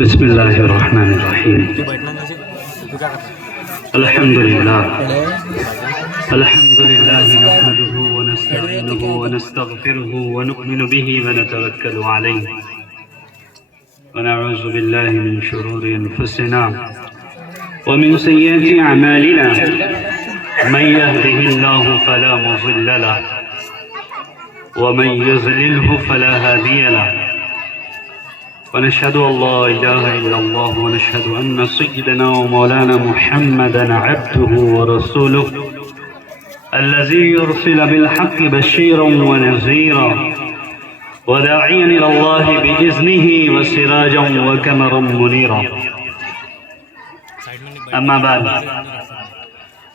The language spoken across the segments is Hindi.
बिस्मिल्लाहिर्रहमानिर्रहीम। अल्हम्दुलिल्लाह नहमदुहु व नस्तईनुहु व नस्तगफिरुहु व नु'मिनु बिही व नतवक्कलु अलैहि व नऊज़ु बिल्लाहि मिन शुरूरि अनफुसिना व मिन सय्यिआति अमालिना मन यहदिहिल्लाहु फला मुज़िल्ल लहु व मन युज़लिल्हु फला हादिय लहु वनशहदु अल्ला इलाहा इल्लल्लाह वनशहदु अन्न सय्यिदना व मौलाना मुहम्मदन अब्दुहु व रसूलुहु अल्लज़ी युरसिलु बिल हक़्क़ि बशीरन व नज़ीरा व दाइयन इलल्लाहि बिइज़्निहि व सिराजन व क़मरन मुनीरा। अम्मा बाद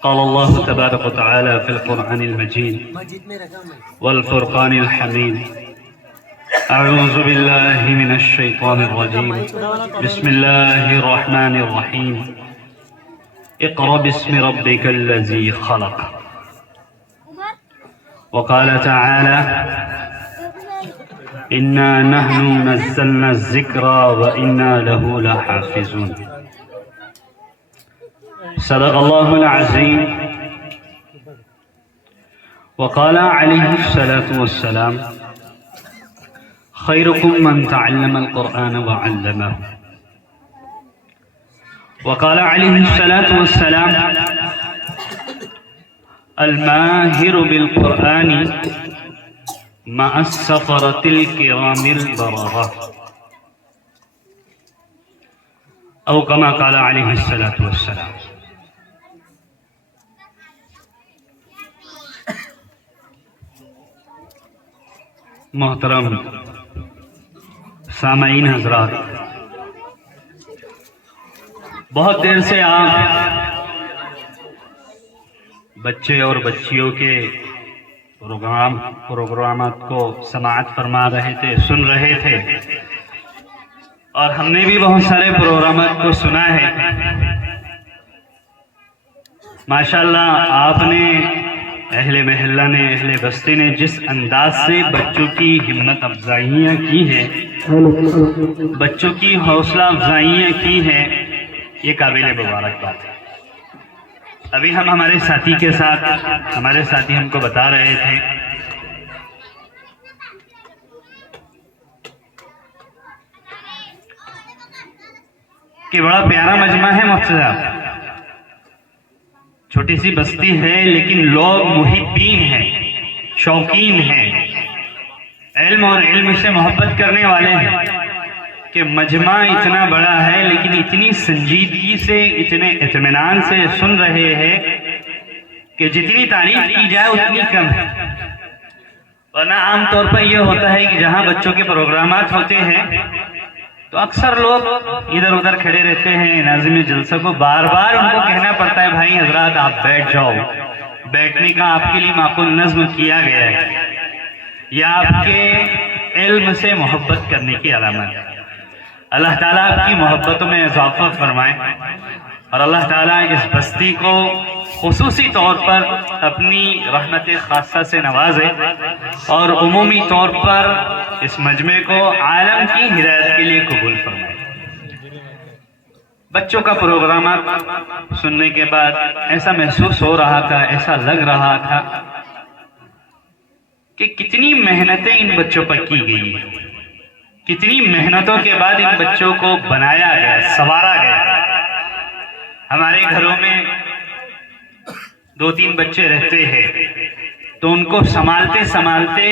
क़ाल अल्लाहु तबारक व तआला फ़िल क़ुरआनिल मजीद वल फ़ुरक़ानिल हमीद। अऊज़ु बिल्लाहि मिनश शैतानिर रजीम। बिस्मिल्लाहिर रहमानिर रहीम। इक़रा बिस्मि रब्बिकल्लज़ी ख़लक़। व क़ाल तआला इन्ना नहनु नज़्ज़लना ज़िक्रा व इन्ना लहु लहाफ़िज़ून। सदक़ल्लाहुल अज़ीम। व क़ाल अलैहिस्सलातु वस्सलाम खैरुकुम मन तअल्लमल क़ुरआन व अल्लमहु। व क़ाल अलैहिस्सलातु वस्सलाम अल माहिरु बिल क़ुरआनि मअस सफ़रतिल किरामिल बररह। औ कमा क़ाल अलैहिस्सलातु वस्सलाम। मोहतरम सामाईन हज़रात, बहुत देर से आप बच्चे और बच्चियों के प्रोग्रामात को समाअत फरमा रहे थे, सुन रहे थे, और हमने भी बहुत सारे प्रोग्रामात को सुना है। माशाअल्लाह, आपने अहले महल्ला ने, अहले बस्ती ने जिस अंदाज से बच्चों की हिम्मत अफजाइयाँ की है, बच्चों की हौसला अफजाइयाँ की है, ये काबिल मुबारक बात है। अभी हम हमारे साथी के साथ, हमारे साथी हमको बता रहे थे कि बड़ा प्यारा मजमा है मुफ्ती साहब, छोटी सी बस्ती है लेकिन लोग मुहिब्बीन हैं, शौकीन हैं, इल्म और इल्म से मोहब्बत करने वाले हैं कि मजमा इतना बड़ा है लेकिन इतनी संजीदगी से, इतने इत्मीनान से सुन रहे हैं कि जितनी तारीफ की जाए उतनी कम है। वरना आमतौर पर यह होता है कि जहाँ बच्चों के प्रोग्रामात होते हैं तो अक्सर लोग इधर उधर खड़े रहते हैं। नाज़िम जलसा को बार बार उनको कहना पड़ता है, भाई हजरात आप बैठ जाओ। बैठने का आपके लिए माकूल नज़्म किया गया है, यह आपके इल्म से मोहब्बत करने की अलामत है। अल्लाह ताला आपकी मोहब्बतों में इजाफा फरमाए और अल्लाह ताला इस बस्ती को खुसूसी तौर पर अपनी रहमत खासा से नवाजे और उमूमी तौर पर इस मजमे को आलम की हिदायत के लिए कबूल फरमाए। बच्चों का प्रोग्राम सुनने के बाद ऐसा महसूस हो रहा था, ऐसा लग रहा था कि कितनी मेहनतें इन बच्चों पर की गई, कितनी मेहनतों के बाद इन बच्चों को बनाया गया, संवारा गया। हमारे घरों में 2-3 बच्चे रहते हैं तो उनको संभालते संभालते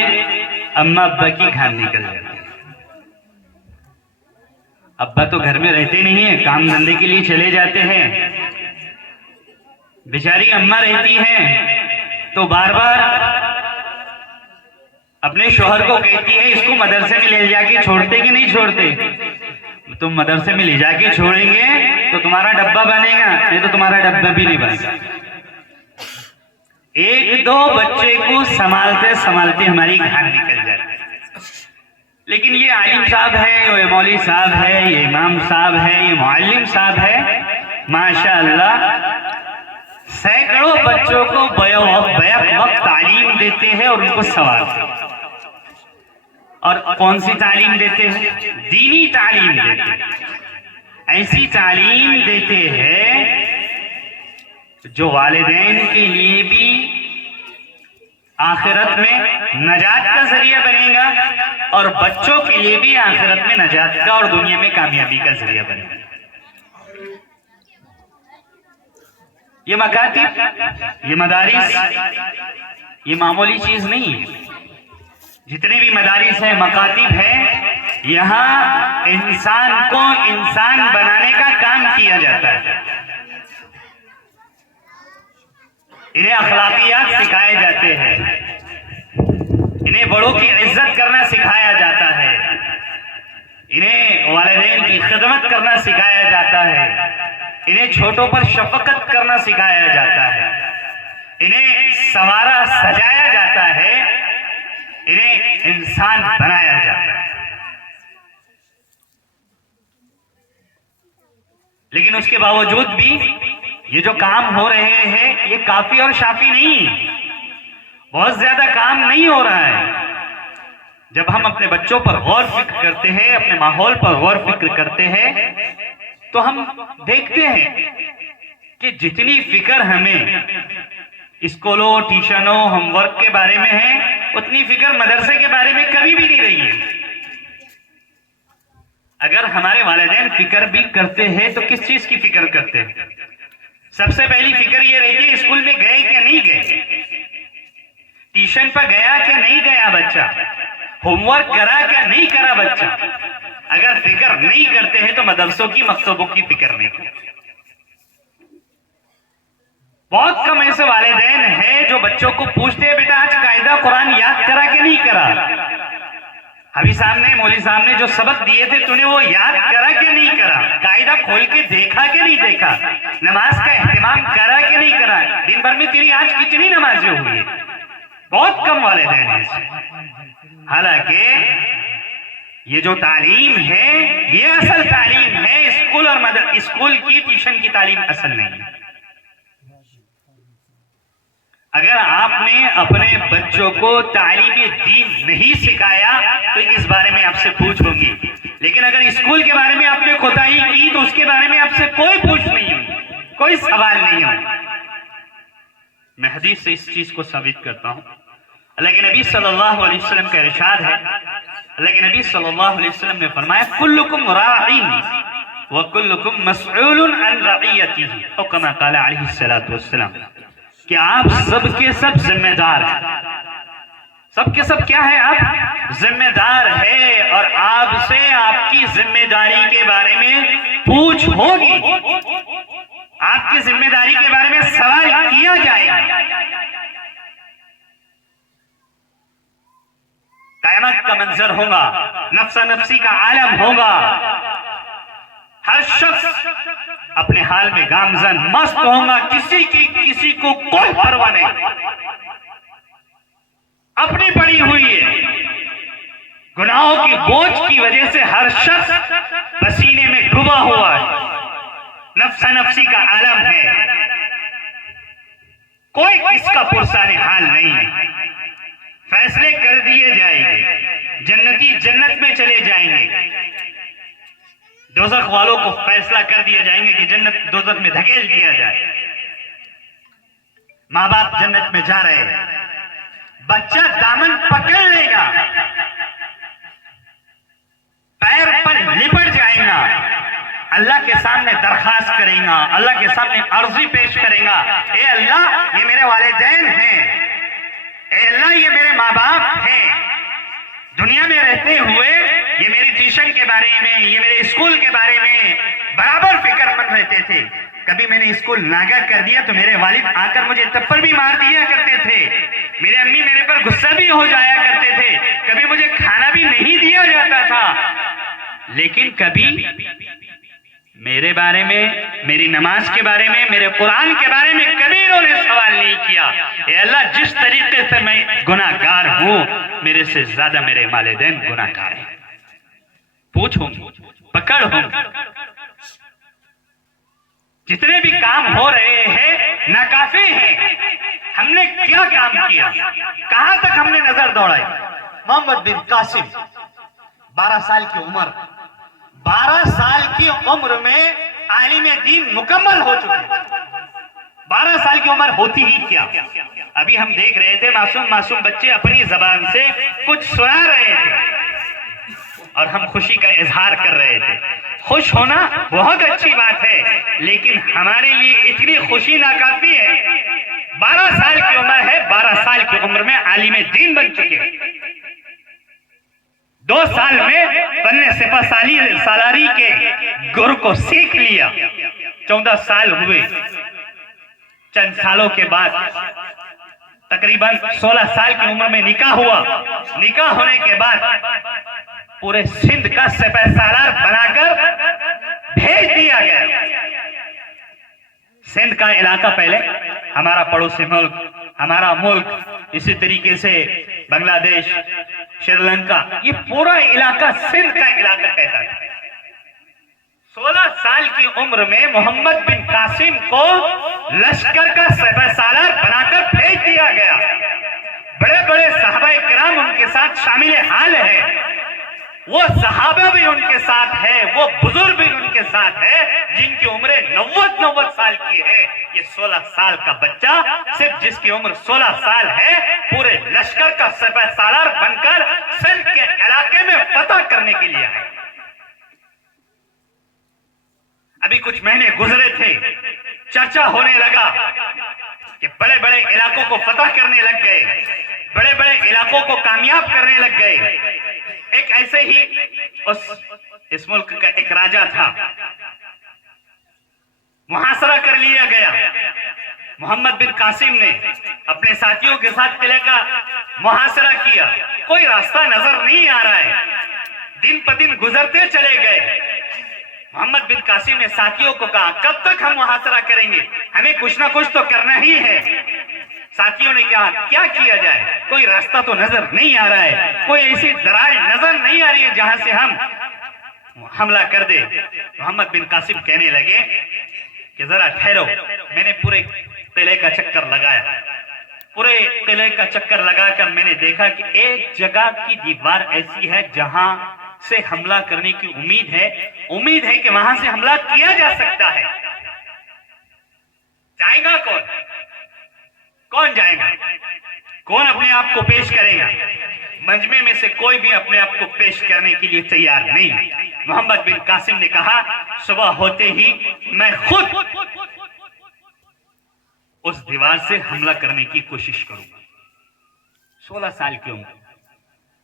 अम्मा अब्बा की घान निकल जाती है। अब्बा तो घर में रहते नहीं है, काम धंधे के लिए चले जाते हैं। बेचारी अम्मा रहती हैं तो बार बार अपने शौहर को कहती है, इसको मदरसे में ले जाके छोड़ते कि नहीं छोड़ते? तुम मदरसे में ले जाके छोड़ेंगे तो तुम्हारा डब्बा बनेगा, नहीं तो तुम्हारा डब्बा भी नहीं बनेगा। एक दो बच्चे को संभालते संभालते हमारी जान निकल जाती है। लेकिन ये आलिम साहब है, ये मौलवी साहब है, ये इमाम साहब है, ये मुअल्लिम साहब है, माशाअल्लाह सैकड़ों बच्चों को बैक वक्त तालीम देते हैं और उनको संवारते हैं। और कौन सी तालीम देते हैं? दीनी तालीम देते हैं। ऐसी तालीम देते हैं जो वालिदैन के लिए भी आखिरत में नजात का जरिया बनेगा और बच्चों के लिए भी आखिरत में नजात का और दुनिया में कामयाबी का जरिया बनेगा। ये मकातिब, ये मदारिस, ये मामूली चीज नहीं है। जितने भी मदारिस है, मकातिब है, यहाँ इंसान को इंसान बनाने का काम किया जाता है। इन्हें अखलाकियात सिखाए जाते हैं, इन्हें बड़ों की इज्जत करना सिखाया जाता है, इन्हें वालिदैन की खिदमत करना सिखाया जाता है, इन्हें छोटों पर शफकत करना सिखाया जाता है, इन्हें संवारा सजाया जाता है, इन्हें इंसान बनाया जाता है। लेकिन उसके बावजूद भी ये जो काम हो रहे हैं ये काफी और शाफी नहीं, बहुत ज्यादा काम नहीं हो रहा है। जब हम अपने बच्चों पर गौर फिक्र करते हैं, अपने माहौल पर गौर फिक्र करते हैं, तो हम देखते हैं कि जितनी फिक्र हमें स्कूलों, ट्यूशनों, होमवर्क के बारे में है, उतनी फिक्र मदरसे के बारे में कभी भी नहीं रही है। अगर हमारे वालिदैन फिक्र भी करते हैं तो किस चीज की फिक्र करते हैं? सबसे पहली फिक्र ये रहती है स्कूल में गए क्या नहीं गए, ट्यूशन पर गया क्या नहीं गया बच्चा, होमवर्क करा क्या नहीं करा बच्चा। अगर फिक्र नहीं करते हैं तो मदरसों की, मकतबों की फिक्र नहीं करते। बहुत कम ऐसे वालिदैन हैं जो बच्चों को पूछते हैं बेटा आज कायदा कुरान याद करा कि नहीं करा, अभी सामने मौलवी साहब ने जो सबक दिए थे तूने वो याद करा कि नहीं करा, कायदा खोल के देखा कि नहीं देखा, नमाज का एहतमाम करा कि नहीं करा, दिन भर में तेरी आज कितनी नमाजें हुई है। बहुत कम वालिदैन हैं। हालांकि ये जो तालीम है ये असल तालीम है, स्कूल और स्कूल की, ट्यूशन की तालीम असल नहीं है। अगर आपने अपने बच्चों को तालीम दीन नहीं सिखाया तो इस बारे में आपसे पूछ होगी, लेकिन अगर स्कूल के बारे में आपने कोताही की तो उसके बारे में आपसे कोई पूछ नहीं होगी, कोई सवाल नहीं होगा। मैं हदीस से इस चीज को साबित करता हूं। अल्लाह के नबी सल्लल्लाहु अलैहि वसल्लम का इरशाद है, अल्लाह के नबी सल्लल्लाहु अलैहि वसल्लम ने फरमाया कुल्लुकुम राईन व कुल्लुकुम मसऊलुन अन रइयतिही, और कमा क़ाल अलैहि सल्लतु वस्सलाम, कि आप सबके सब जिम्मेदार हैं। सबके सब क्या है? आप जिम्मेदार है और आपसे आपकी जिम्मेदारी के बारे में पूछ होगी, आपकी जिम्मेदारी के बारे में सवाल किया जाएगा। क़यामत का मंजर होगा, नफ्सा नफ्सी का आलम होगा, हर शख्स अपने हाल में गामजन मस्त होगा, किसी को कोई परवाह नहीं। अपनी पड़ी हुई है गुनाहों की बोझ की वजह से हर शख्स पसीने में डूबा हुआ है, नफ्सा नफ्सी का आलम है, कोई किसका पुरसाने हाल नहीं है। फैसले कर दिए जाएंगे, जन्नती जन्नत में चले जाएंगे, दोज़ख वालों को फैसला कर दिए जाएंगे कि जन्नत दोज़ख में धकेल दिया जाए। माँ बाप जन्नत में जा रहे हैं, बच्चा दामन पकड़ लेगा, पैर पर लिपट जाएगा, अल्लाह के सामने दरखास्त करेगा, अल्लाह के सामने अर्जी पेश करेगा, ए अल्लाह ये मेरे वालिदैन हैं, ए अल्लाह ये मेरे माँ बाप हैं, दुनिया में रहते हुए ये मेरी ट्यूशन के बारे में, ये मेरे स्कूल के बारे में बराबर फिक्रमंद रहते थे। कभी मैंने स्कूल नागा कर दिया तो मेरे वालिद आकर मुझे थप्पड़ भी मार दिया करते थे, मेरे अम्मी मेरे पर गुस्सा भी हो जाया करते थे, कभी मुझे खाना भी नहीं दिया जाता था, लेकिन कभी मेरे बारे में, मेरी नमाज के बारे में, मेरे कुरान के बारे में कभी इन्होंने सवाल नहीं किया। ए अल्लाह, जिस तरीके से मैं गुनाहगार हूं, मेरे से ज्यादा मेरे वालिदैन गुनाहगार हैं। पूछ होंगी, पकड़ होंगी। जितने भी काम हो रहे हैं नाकाफी हैं। हमने क्या काम किया, कहां तक हमने नजर दौड़ाई? मोहम्मद बिन कासिम 12 साल की उम्र, 12 साल की उम्र में आलिम दीन मुकम्मल हो चुके। 12 साल की उम्र होती ही क्या। अभी हम देख रहे थे मासूम मासूम बच्चे अपनी जबान से कुछ सुना रहे थे और हम खुशी का इजहार कर रहे थे। खुश होना बहुत अच्छी बात है, लेकिन हमारे लिए इतनी खुशी नाकाफी है। 12 साल की उम्र है, 12 साल की उम्र में आलिम दीन बन चुके हैं। 2 साल में पन्ने सिपा सालारी के गुर को सीख लिया। 14 साल हुए। चंद सालों के बाद तकरीबन 16 साल की उम्र में निकाह हुआ। निकाह होने के बाद पूरे सिंध का सिपा सालार बनाकर भेज दिया गया। सिंध का इलाका पहले हमारा पड़ोसी मुल्क, हमारा मुल्क, इसी तरीके से बांग्लादेश, श्रीलंका, ये पूरा इलाका सिंध का इलाका कहता था। 16 साल की उम्र में मोहम्मद बिन कासिम को लश्कर का सरसालार बनाकर भेज दिया गया। बड़े बड़े सहाबाए किराम उनके साथ शामिल हाल है। वो सहाबा भी उनके साथ है, वो बुजुर्ग भी उनके साथ है जिनकी उम्र 90 साल की है। ये 16 साल का बच्चा, सिर्फ जिसकी उम्र 16 साल है, पूरे लश्कर का सरसालार बनकर सिंध के इलाके में फतह करने के लिए आए। अभी कुछ महीने गुजरे थे, चर्चा होने लगा कि बड़े बड़े इलाकों को फतह करने लग गए, बड़े बड़े इलाकों को कामयाब करने लग गए। एक ऐसे ही इस मुल्क का एक राजा था, मुहासरा कर लिया गया। मोहम्मद बिन कासिम ने अपने साथियों के साथ किले का मुहासरा किया। कोई रास्ता नजर नहीं आ रहा है, दिन ब दिन गुजरते चले गए। मोहम्मद बिन कासिम ने साथियों को कहा, कब तक हम मुहासरा करेंगे, हमें कुछ ना कुछ तो करना ही है। साथियों ने कहा, क्या किया जाए, कोई रास्ता तो नजर नहीं आ रहा है, कोई ऐसी दरार नजर नहीं आ रही है जहां से हम हमला कर दे। मोहम्मद बिन कासिम कहने लगे कि जरा ठहरो, मैंने पूरे किले का चक्कर लगाया। पूरे किले का चक्कर लगाकर मैंने देखा कि एक जगह की दीवार ऐसी है जहां से हमला करने की उम्मीद है कि वहां से हमला किया जा सकता है। जाएगा कौन जाएगा, कौन अपने आप को पेश करेगा? मजमे में से कोई भी अपने आप को पेश करने के लिए तैयार नहीं। मोहम्मद बिन कासिम ने कहा, सुबह होते ही मैं खुद उस दीवार से हमला करने की कोशिश करूंगा। 16 साल की उम्र,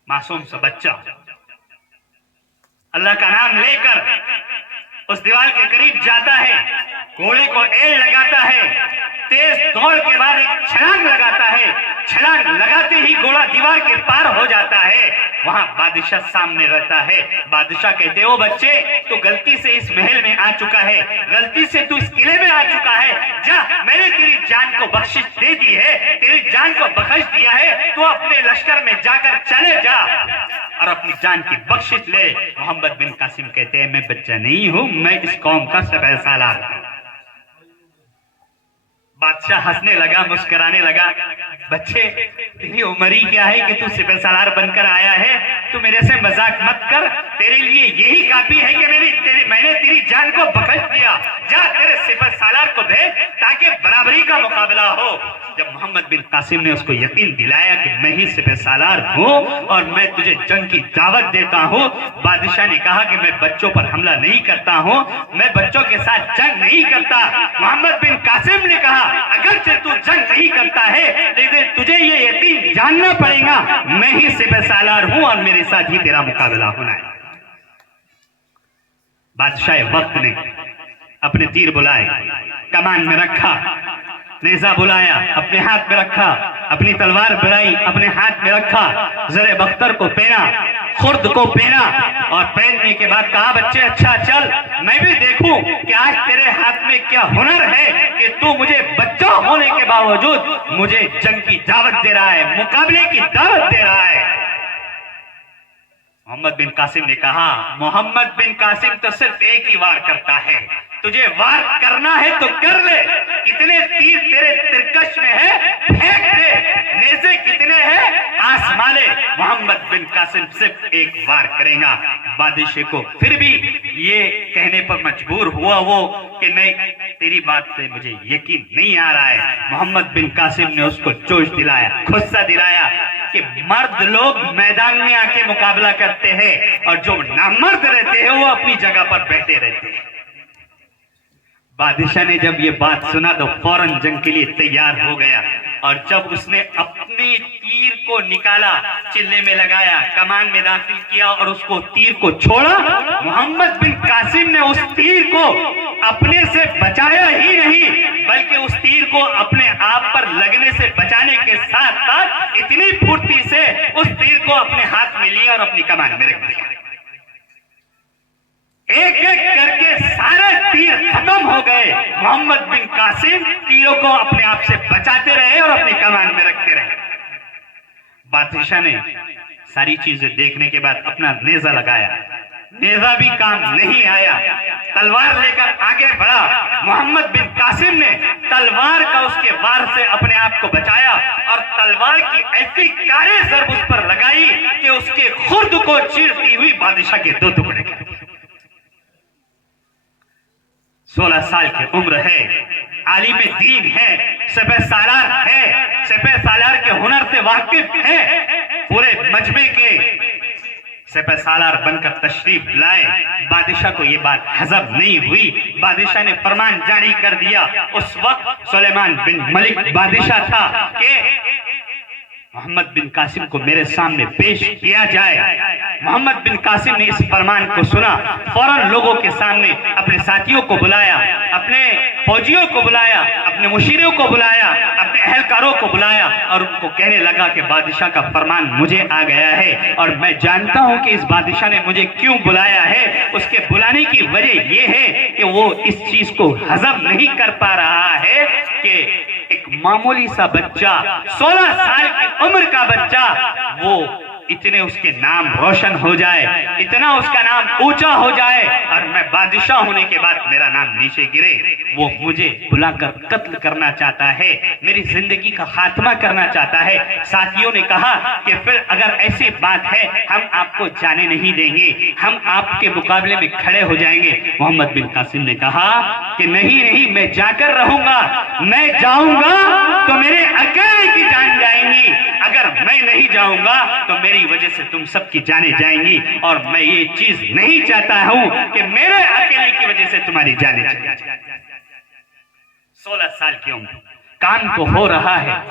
मासूम सा बच्चा अल्लाह का नाम लेकर उस दीवार के करीब जाता है, घोड़े को एड़ लगाता है, तेज दौड़ के बाद एक छलांग लगाता है। छलांग लगाते ही घोड़ा दीवार के पार हो जाता है। वहां बादशाह सामने रहता है। बादशाह कहते, ओ बच्चे, तू गलती से इस महल में आ चुका है, गलती से तू इस किले में आ चुका है, जा, मैंने तेरी जान को बख्शिश दे दी है, तेरी जान को बख्श दिया है, तू अपने लश्कर में जाकर चले जा और अपनी जान की बख्शिश ले। मोहम्मद बिन कासिम कहते हैं, मैं बच्चा नहीं हूं, मैं इस कौम का सरसालार हूं। बादशाह हंसने लगा, मुस्कुराने लगा, बच्चे, तेरी उम्र ही क्या है कि तू सिपहसालार बनकर आया है, तू मेरे से मजाक मत कर। तेरे लिए यही काफी है कि मैंने तेरी जान को बख्श दिया। जा, तेरे सिपहसालार को भेज ताकि बराबरी का मुकाबला हो। जब मोहम्मद बिन कासिम ने उसको यकीन दिलाया कि मैं ही सिपहसालार हूं और मैं तुझे जंग की दावत देता हूं, बादशाह ने कहा कि मैं बच्चों पर हमला नहीं करता हूं, मैं बच्चों के साथ जंग नहीं करता। मोहम्मद बिन कासिम ने कहा, अगर से तू जंग नहीं करता है, लेकिन तुझे ये यकीन जानना पड़ेगा, मैं ही सिपहसालार हूं और मेरे साथ ही तेरा मुकाबला होना है। बादशाह वक्त ने अपने तीर बुलाए, कमान में रखा, नेजा बुलाया, अपने हाथ में रखा, अपनी तलवार बुलाई, अपने हाथ में रखा, जरे बख्तर को पहना, खुर्द को पहना और पहनने के बाद कहा बच्चे अच्छा चल मैं भी देखूं कि आज तेरे हाथ में क्या हुनर है कि तू मुझे बच्चा होने के बावजूद मुझे जंग की दावत दे रहा है, मुकाबले की दावत दे रहा है। मोहम्मद बिन कासिम ने कहा मोहम्मद बिन कासिम तो सिर्फ एक ही वार करता है, तुझे वार करना है तो कर ले, कितने तीर तेरे तिरकश में है फेंक दे, नेज़े कितने हैं आसमाने। मोहम्मद बिन कासिम सिर्फ एक वार करेगा। बादशाह को फिर भी ये कहने पर मजबूर हुआ वो कि नहीं तेरी बात से मुझे यकीन नहीं आ रहा है। मोहम्मद बिन कासिम ने उसको जोश दिलाया, गुस्सा दिलाया कि मर्द लोग मैदान में आके मुकाबला करते हैं और जो नामर्द रहते हैं वो अपनी जगह पर बैठे रहते हैं। बादशाह ने जब ये बात सुना तो फौरन जंग के लिए तैयार हो गया और जब उसने अपने तीर को निकाला, चिल्ले में लगाया, कमान में दाखिल किया और उसको तीर को छोड़ा, मोहम्मद बिन कासिम ने उस तीर को अपने से बचाया ही नहीं बल्कि उस तीर को अपने आप पर लगने से बचाने के साथ साथ इतनी फुर्ती से उस तीर को अपने हाथ में लिया और अपनी कमान में रख दिया। एक एक करके सारे तीर खत्म हो गए। मोहम्मद बिन कासिम तीरों को अपने आप से बचाते रहे और अपनी कमान में रखते रहे। बादशाह ने सारी चीजें देखने के बाद अपना नेजा लगाया, नेजा भी काम नहीं आया, तलवार लेकर आगे बढ़ा। मोहम्मद बिन कासिम ने तलवार का उसके वार से अपने आप को बचाया और तलवार की ऐसी कारे ज़रब उस पर लगाई कि उसके खुर्द को चीरती हुई बादशाह के दो टुकड़े किए। 16 साल की उम्र है, आलिम दीन है, सिपह सालार है, सिपह सालार के हुनर से वाकिफ है, पूरे मजमे के सिपह सालार बनकर तशरीफ लाए। बादशाह को यह बात हजम नहीं हुई। बादशाह ने फरमान जारी कर दिया, उस वक्त सुलेमान बिन मलिक बादशाह था कि मोहम्मद बिन कासिम को मेरे सामने पेश किया जाए। मोहम्मद बिन कासिम ने इस फरमान को सुना, फौरन लोगों के सामने अपने साथियों को बुलाया, अपने फौजियों को बुलाया, अपने मुशीरों को बुलाया, अपने अहलकारों को बुलाया और उनको कहने लगा कि बादशाह का फरमान मुझे आ गया है और मैं जानता हूं कि इस बादशाह ने मुझे क्यों बुलाया है। उसके बुलाने की वजह यह है कि वो इस चीज को हजम नहीं कर पा रहा है कि एक मामूली सा बच्चा, 16 साल की उम्र का बच्चा, वो इतने उसके नाम रोशन हो जाए, इतना उसका नाम ऊंचा हो जाए और मैं बादशाह होने के बाद मेरा नाम नीचे गिरे। वो मुझे बुलाकर कत्ल करना चाहता है, मेरी जिंदगी का खात्मा करना चाहता है। साथियों ने कहा कि फिर अगर ऐसी बात है हम आपको जाने नहीं देंगे, हम आपके मुकाबले में खड़े हो जाएंगे। मोहम्मद बिन कासिम ने कहा कि नहीं नहीं, मैं जाकर रहूंगा, मैं जाऊंगा तो मेरे अकेले की जान जाएंगी, अगर मैं नहीं जाऊंगा तो मेरी वजह से तुम सबकी जाने जाएंगी और मैं ये चीज नहीं चाहता हूं कि मेरे अकेले की वजह से तुम्हारी जाने जाएंगी। 16 साल की उम्र, काम तो हो रहा है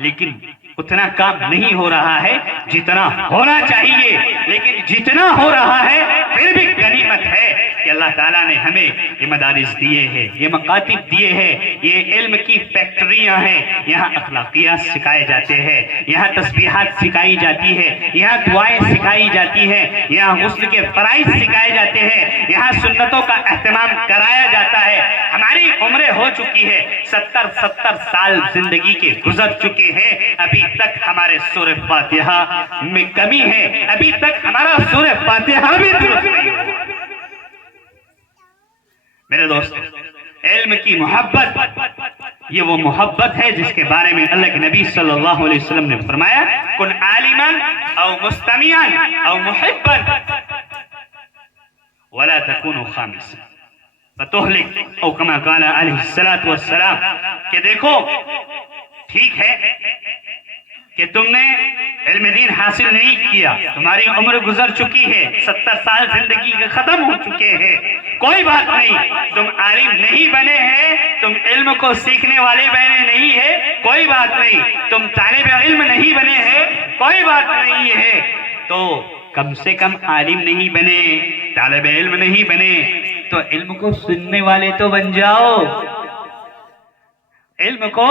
लेकिन उतना काम नहीं हो रहा है जितना होना चाहिए, लेकिन जितना हो रहा है फिर भी गनीमत है कि अल्लाह ताला ने हमें ये मदारिस दिए हैं, ये मकातिब दिए हैं, ये इल्म की फैक्ट्रियां हैं। यहाँ अखलाकियात सिखाए जाते हैं, यहाँ तस्बीहात सिखाई जाती है, यहाँ दुआएं सिखाई जाती है, यहाँ गुस्ल के फराइज सिखाए जाते हैं, यहाँ सुन्नतों का एहतमाम कराया जाता है। हमारी उम्रें हो चुकी है, 70 साल जिंदगी के गुजर चुके हैं, अभी तक हमारे सूरह फातिहा में कमी है, अभी तक हमारा सूरह फातिहा भी दुरुस्त नहीं है। मेरे दोस्तों, इल्म की मोहब्बत ये वो मोहब्बत है जिसके बारे में अल्लाह के नबी सल्लल्लाहु अलैहि वसल्लम ने फरमाया, कुन आलिमन औ मुस्तमियन औ मुहिब्बन वला तकुनु खामिसन फतुहलिक औ कमा काला अलैहि सलातु वस्सलाम। कि देखो ठीक है कि तुमने इल्म दीन हासिल नहीं किया, तुम्हारी उम्र गुजर चुकी है, 70 साल जिंदगी के खत्म हो चुके हैं, कोई बात नहीं, तुम आलिम नहीं बने हैं, तुम इल्म को सीखने वाले बने नहीं है, कोई बात नहीं, तुम तालिब इल्म नहीं बने हैं, कोई बात नहीं है, तो कम से कम आलिम नहीं बने, तालिब इल्म नहीं बने तो इल्म को सुनने वाले तो बन जाओ, इल्म को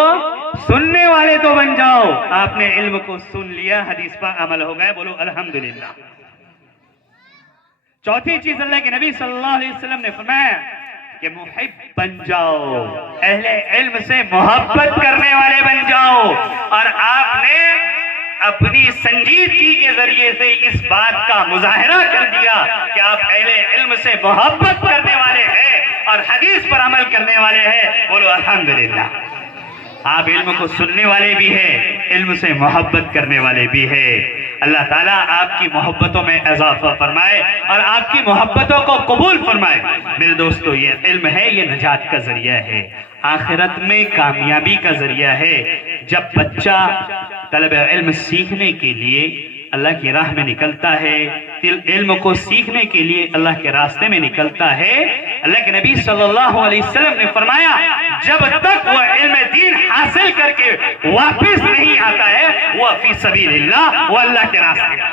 सुनने वाले तो बन जाओ। आपने इल्म को सुन लिया, हदीस पर अमल हो गया, बोलो अल्हम्दुलिल्लाह। चौथी चीज अल्लाह के नबी सल्लल्लाहु अलैहि वसल्लम ने फरमाया कि मुहिब बन जाओ, अहले इल्म से मोहब्बत करने वाले बन जाओ। और आपने अपनी संजीदगी के जरिए से इस बात का मुजाहरा कर दिया कि आप अहले इल्म से मोहब्बत करने वाले हैं और हदीस पर अमल करने वाले हैं। बोलो अल्हम्दुलिल्लाह। आप इल्म को सुनने वाले भी हैं, इल्म से मोहब्बत करने वाले भी हैं। अल्लाह ताला आपकी मोहब्बतों में इजाफा फरमाए और आपकी मोहब्बतों को कबूल फरमाए। मेरे दोस्तों, ये इल्म है, ये नजात का जरिया है, आखिरत में कामयाबी का जरिया है। जब बच्चा तलब इल्म सीखने के लिए अल्लाह की राह में निकलता है, इल्म को सीखने के लिए अल्लाह के रास्ते में निकलता है, अल्लाह के नबी सल्लल्लाहु अलैहि वसल्लम ने फरमाया जब तक वह इल्म दीन हासिल करके वापस नहीं आता है वह फी सबीलिल्लाह, वह अल्लाह के रास्ते में।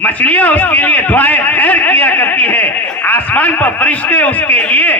मछलियां उसके लिए दुआएं खैर किया करती है, आसमान पर फरिश्ते उसके लिए